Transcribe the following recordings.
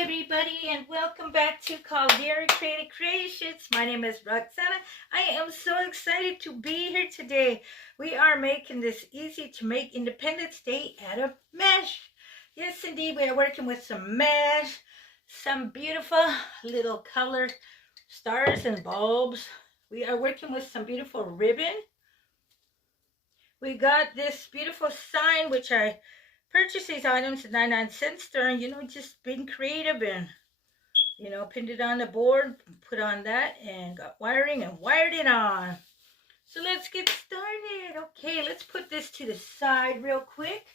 everybody, and welcome back to Caldera Creative Creations. My name is Roxana. I am so excited to be here today. We are making this easy to make Independence Day out of mesh. Yes, indeed, we are working with some mesh, some beautiful little color stars and bulbs. We are working with some beautiful ribbon. We got this beautiful sign, which I purchased these items at 99 cents store, just being creative and, pinned it on the board, put on that, and got wiring and wired it on. So let's get started. Okay, let's put this to the side real quick.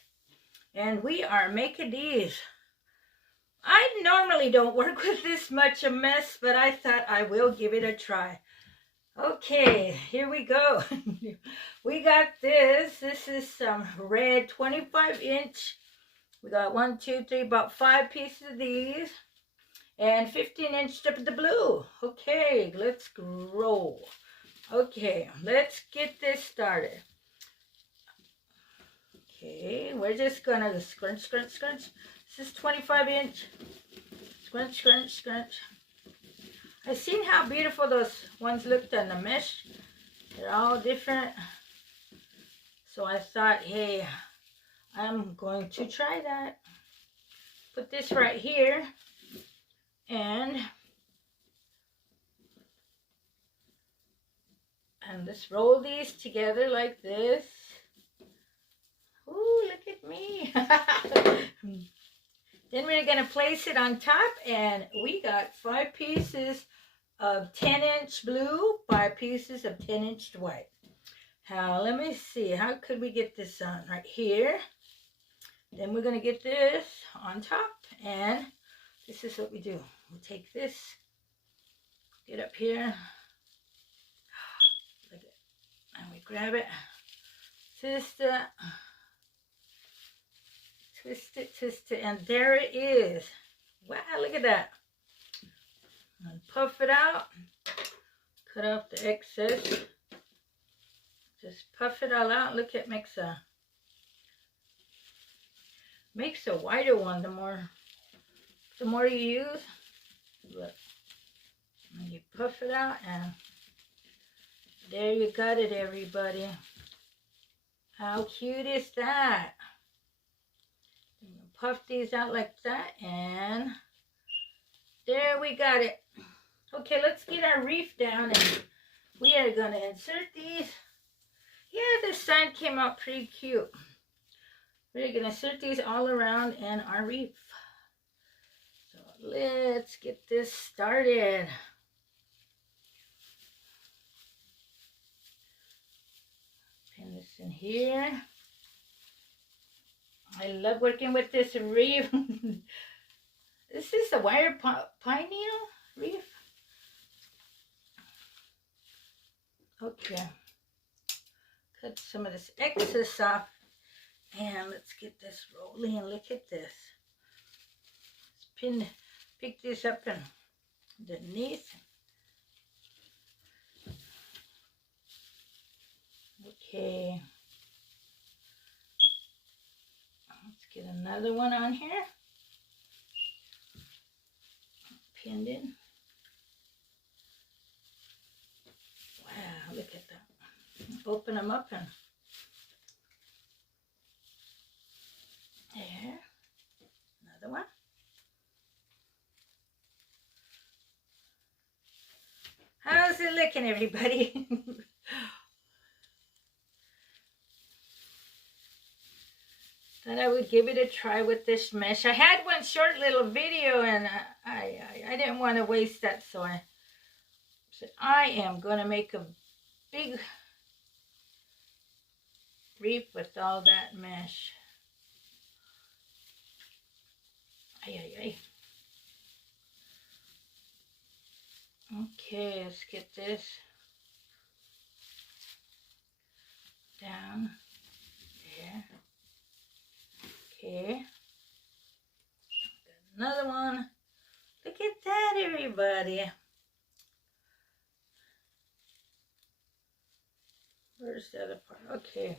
And we are making these. I normally don't work with this much a mess, but I thought I will give it a try. Okay, here we go. We got this. This is some red 25-inch. We got 1, 2, 3, about 5 pieces of these. And 15-inch strip of the blue. Okay, let's roll. Okay, let's get this started. Okay, we're just gonna scrunch, scrunch, scrunch. This is 25-inch. Scrunch, scrunch, scrunch. I've seen how beautiful those ones looked on the mesh. They're all different. So I thought, hey, I'm going to try that. Put this right here. And let's roll these together like this. Ooh, look at me. Then we're going to place it on top, and we got 5 pieces of 10-inch blue, 5 pieces of 10-inch white. Now, let me see. How could we get this on? Right here. Then we're going to get this on top, and this is what we do. We'll take this, get up here, look at, and we grab it, twist it, and there it is. Wow, look at that. And puff it out, cut off the excess, just puff it all out. Look, it makes a wider one. The more you use, look, and you puff it out, and there you got it, everybody. How cute is that? Puff these out like that, and there we got it. Okay, let's get our wreath down, and we are going to insert these. Yeah, this sign came out pretty cute. We're going to insert these all around in our wreath. So let's get this started. Pin this in here. I love working with this wreath. This is a wire pine needle wreath. Okay. Cut some of this excess off. And let's get this rolling. Look at this. Let's pick this up and underneath. Okay. Let's get another one on here. Pinned in. Wow, look at that. Open them up and there. Another one. How's it looking, everybody? Thought I would give it a try with this mesh. I had one short little video, and I didn't want to waste that, so I said I am going to make a big wreath with all that mesh. Ay, ay, ay. Okay, let's get this down there. Okay. Another one. Look at that, everybody. Where's the other part? Okay.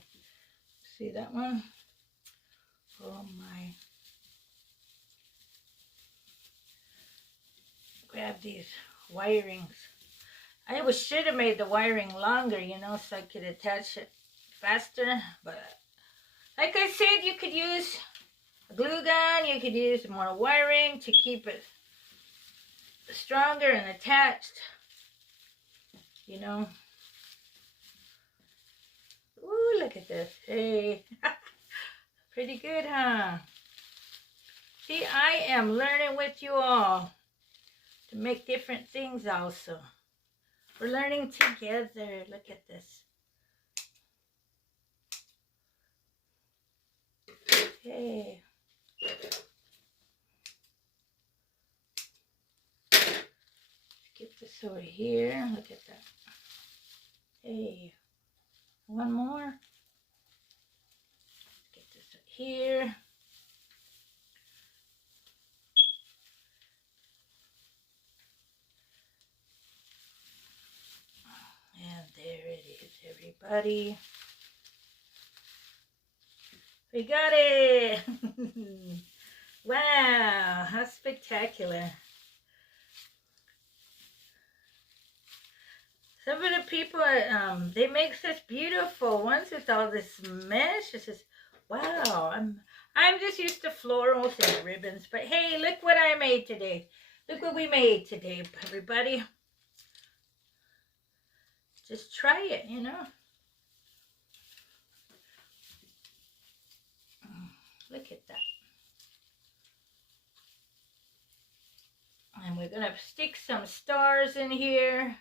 See that one? Oh my. grab these wirings. I should have made the wiring longer, you know, so I could attach it faster. But like I said, you could use a glue gun. You could use more wiring to keep it stronger and attached, you know. Ooh, look at this. Hey. Pretty good, huh? See, I am learning with you all to make different things also. We're learning together. Look at this. Okay. Get this over here. Look at that. Hey. One more. Let's get this up here. And there it is, everybody. We got it! Wow, how spectacular. Some of the people, they make such beautiful ones with all this mesh. It's just, wow. I'm just used to florals and ribbons. But hey, look what I made today. Look what we made today, everybody. Just try it, you know. Look at that. And we're going to stick some stars in here.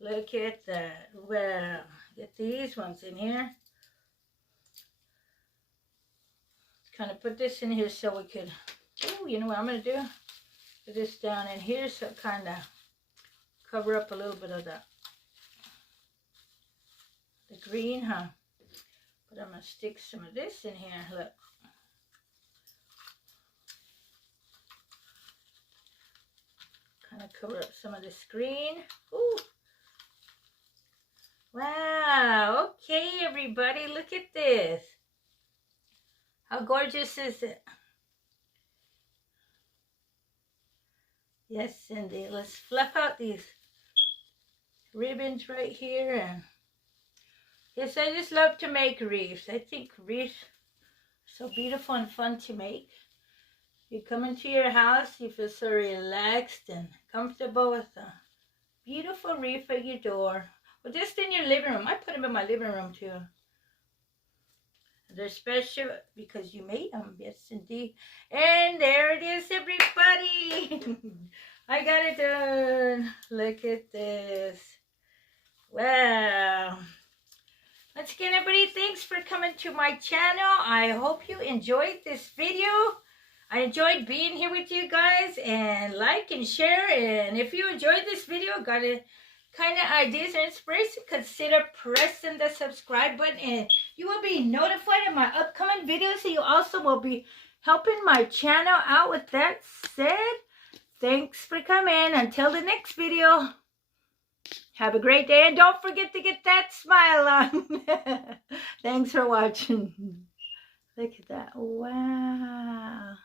Look at that. Well, get these ones in here. Kind of put this in here so we could, oh, you know what I'm going to do? Put this down in here so it kind of cover up a little bit of the green, huh? But I'm going to stick some of this in here. Look. Kind of cover up some of this green. Ooh. Wow, okay everybody, look at this. How gorgeous is it? Yes, Cindy, let's fluff out these ribbons right here. And yes, I just love to make wreaths. I think wreaths are so beautiful and fun to make. You come into your house, you feel so relaxed and comfortable with a beautiful wreath at your door. Well, just in your living room. I put them in my living room too. They're special because you made them. Yes, indeed. And there it is, everybody. I got it done. Look at this. Wow. Once again, everybody, thanks for coming to my channel. I hope you enjoyed this video. I enjoyed being here with you guys. And like and share. And if you enjoyed this video, got it. Kind of ideas or inspiration, consider pressing the subscribe button and you will be notified of my upcoming videos. So you also will be helping my channel out. With that said, thanks for coming. Until the next video, have a great day and don't forget to get that smile on. Thanks for watching. Look at that. Wow.